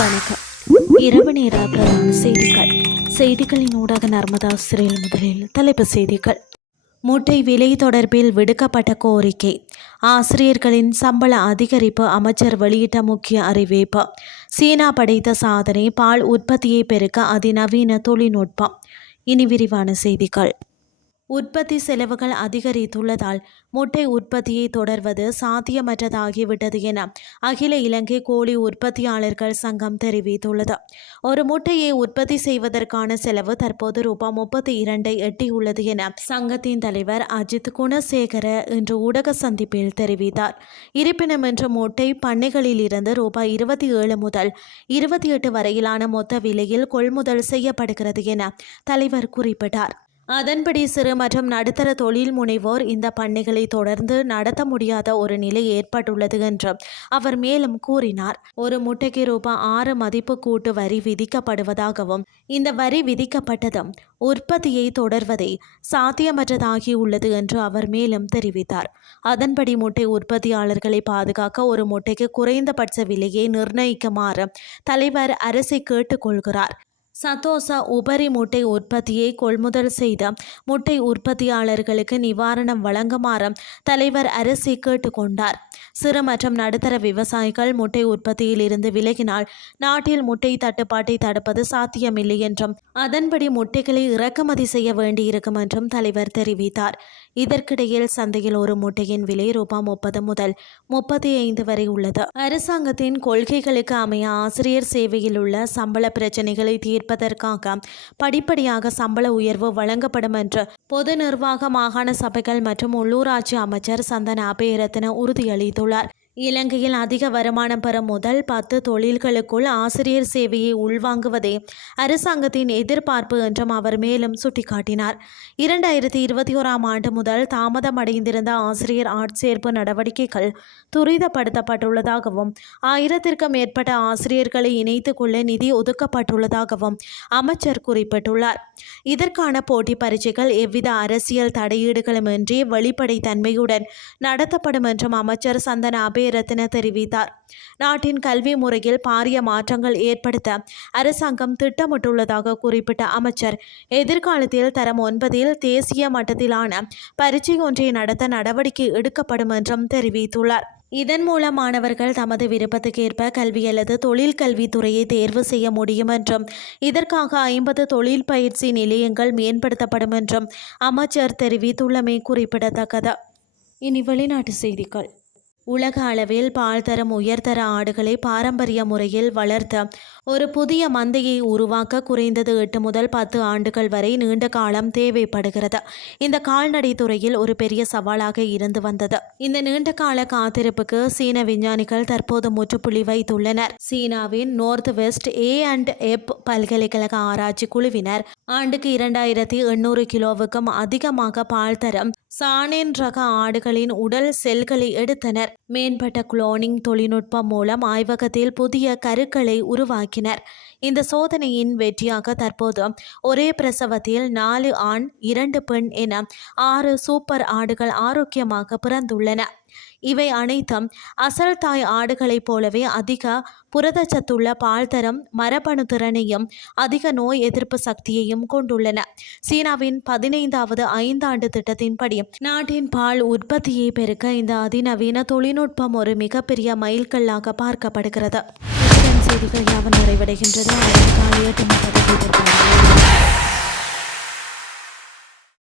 வணக்கம். இரவு நேர பிரதான செய்திகளின் ஊடாக நர்மதா சிறையில் முதலில் தலைப்புச் செய்திகள். முட்டை விலை தொடர்பில் விடுக்கப்பட்ட கோரிக்கை. ஆசிரியர்களின் சம்பள அதிகரிப்பு அமைச்சர் வெளியிட்ட முக்கிய அறிவிப்பு. சீனா படைத்த சாதனை பால் உற்பத்தியை பெருக்க அதிநவீன தொழில்நுட்பம். இனி விரிவான செய்திகள். உற்பத்தி செலவுகள் அதிகரித்துள்ளதால் முட்டை உற்பத்தியை தொடர்வது சாத்தியமற்றதாகிவிட்டது என அகில இலங்கை கோழி உற்பத்தியாளர்கள் சங்கம் தெரிவித்துள்ளது. ஒரு முட்டையை உற்பத்தி செய்வதற்கான செலவு தற்போது ரூபாய் 32 எட்டியுள்ளது என சங்கத்தின் தலைவர் அஜித் குணசேகர இன்று ஊடக சந்திப்பில் தெரிவித்தார். இருப்பினும் இன்று முட்டை பண்ணைகளில் இருந்து ரூபாய் 27 முதல் 28 வரையிலான மொத்த விலையில் கொள்முதல் செய்யப்படுகிறது என தலைவர் குறிப்பிட்டார். அதன்படி சிறு மற்றும் நடுத்தர தொழில் முனைவோர் இந்த பண்ணைகளை தொடர்ந்து நடத்த முடியாத ஒரு நிலை ஏற்பட்டுள்ளது என்று அவர் மேலும் கூறினார். ஒரு முட்டைக்கு ரூபாய் 6 மதிப்பு கூட்டு வரி விதிக்கப்படுவதாகவும் இந்த வரி விதிக்கப்பட்டதும் உற்பத்தியை தொடர்வதை சாத்தியமற்றதாகியுள்ளது என்று அவர் மேலும் தெரிவித்தார். அதன்படி முட்டை உற்பத்தியாளர்களை பாதுகாக்க ஒரு முட்டைக்கு குறைந்தபட்ச விலையை நிர்ணயிக்குமாறு தலைவர் அரசை கேட்டுக்கொள்கிறார். சதோச உபரி முட்டை உற்பத்தியை கொள்முதல் செய்த முட்டை உற்பத்தியாளர்களுக்கு நிவாரணம் வழங்குமாறு தலைவர் அரசை கேட்டுக்கொண்டார். சிறு மற்றும் நடுத்தர விவசாயிகள் முட்டை உற்பத்தியில் இருந்து விலகினால் நாட்டில் முட்டை தட்டுப்பாட்டை தடுப்பது சாத்தியமில்லை என்றும் அதன்படி முட்டைகளை இறக்குமதி செய்ய வேண்டியிருக்கும் என்றும் தலைவர் தெரிவித்தார். இதற்கிடையில் சந்தையில் ஒரு முட்டையின் விலை ரூபாய் 30 முதல் 35 வரை உள்ளது. அரசாங்கத்தின் கொள்கைகளுக்கு அமைய ஆசிரியர் சேவையில் உள்ள சம்பள பிரச்சினைகளை தீர்ப்பதற்காக படிப்படியாக சம்பள உயர்வு வழங்கப்படும் என்று பொது நிர்வாக மாகாண சபைகள் மற்றும் உள்ளூராட்சி அமைச்சர் சந்தன அபேரத்ன உறுதியளித்துள்ளார். இலங்கையில் அதிக வருமானம் பெறும் முதல் 10 தொழில்களுக்குள் ஆசிரியர் சேவையை உள்வாங்குவதே அரசாங்கத்தின் எதிர்பார்ப்பு என்றும் அவர் மேலும் சுட்டிக்காட்டினார். 2021ஆம் ஆண்டு முதல் தாமதமடைந்திருந்த ஆசிரியர் ஆட்சேர்ப்பு நடவடிக்கைகள் துரிதப்படுத்தப்பட்டுள்ளதாகவும் 1000க்கும் மேற்பட்ட ஆசிரியர்களை இணைத்துக் கொள்ள நிதி ஒதுக்கப்பட்டுள்ளதாகவும் அமைச்சர் குறிப்பிட்டுள்ளார். இதற்கான போட்டி பரீட்சைகள் எவ்வித அரசியல் தடையீடுகளுமின்றி வெளிப்படைத்தன்மையுடன் நடத்தப்படும் என்றும் அமைச்சர் சந்தன அபேரத்ன தெரிவித்தார். நாட்டின் கல்வி முறையில் பாரிய மாற்றங்கள் ஏற்படுத்த அரசாங்கம் திட்டமிட்டுள்ளதாக குறிப்பிட்ட அமைச்சர் எதிர்காலத்தில் தரம் 9இல் தேசிய மட்டத்திலான பரீட்சை ஒன்றை நடத்த நடவடிக்கை எடுக்கப்படும் என்றும் தெரிவித்துள்ளார். இதன் மூலம் மாணவர்கள் தமது விருப்பத்துக்கேற்ப கல்வி அல்லது தொழில் கல்வித்துறையை தேர்வு செய்ய முடியும் என்றும் இதற்காக 50 தொழில் பயிற்சி நிலையங்கள் மேம்படுத்தப்படும் என்றும் அமைச்சர் தெரிவித்துள்ளமை குறிப்பிடத்தக்கது. இனி வெளிநாட்டு செய்திகள். உலக அளவில் பால் தரம் உயர்தர ஆடுகளை பாரம்பரிய முறையில் வளர்த்த ஒரு புதிய மந்தையை உருவாக்க குறைந்தது 8 முதல் 10 ஆண்டுகள் வரை நீண்ட காலம் தேவைப்படுகிறது. இந்த கால்நடை துறையில் ஒரு பெரிய சவாலாக இருந்து வந்தது. இந்த நீண்ட கால காத்திருப்புக்கு சீன விஞ்ஞானிகள் தற்போது முற்றுப்புள்ளி வைத்துள்ளனர். சீனாவின் நார்த் வெஸ்ட் A&F பல்கலைக்கழக ஆராய்ச்சி குழுவினர் ஆண்டுக்கு 2800 கிலோவுக்கும் அதிகமாக பால் தரம் சானேன் ரக ஆடுகளின் உடல் செல்களை எடுத்தனர். மேம்பட்ட குளோனிங் தொழில்நுட்பம் மூலம் ஆய்வகத்தில் புதிய கருக்களை உருவாக்கினர். இந்த சோதனையின் வெற்றியாக தற்போது ஒரே பிரசவத்தில் 4 ஆண் 2 பெண் என 6 சூப்பர் ஆடுகள் ஆரோக்கியமாக பிறந்துள்ளன. இவை அனைத்தும் அசல் தாய் ஆடுகளைப் போலவே அதிக புரதச்சத்துள்ள பால் தரம், மரபணு திறனையும் அதிக நோய் எதிர்ப்பு சக்தியையும் கொண்டுள்ளன. சீனாவின் 15வது ஐந்தாண்டு திட்டத்தின்படி நாட்டின் பால் உற்பத்தியை பெருக்க இந்த அதிநவீன தொழில்நுட்பம் ஒரு மிகப்பெரிய மைல்கல்லாக பார்க்கப்படுகிறது. செய்திகள் யாவும் நிறைவடைகின்றது.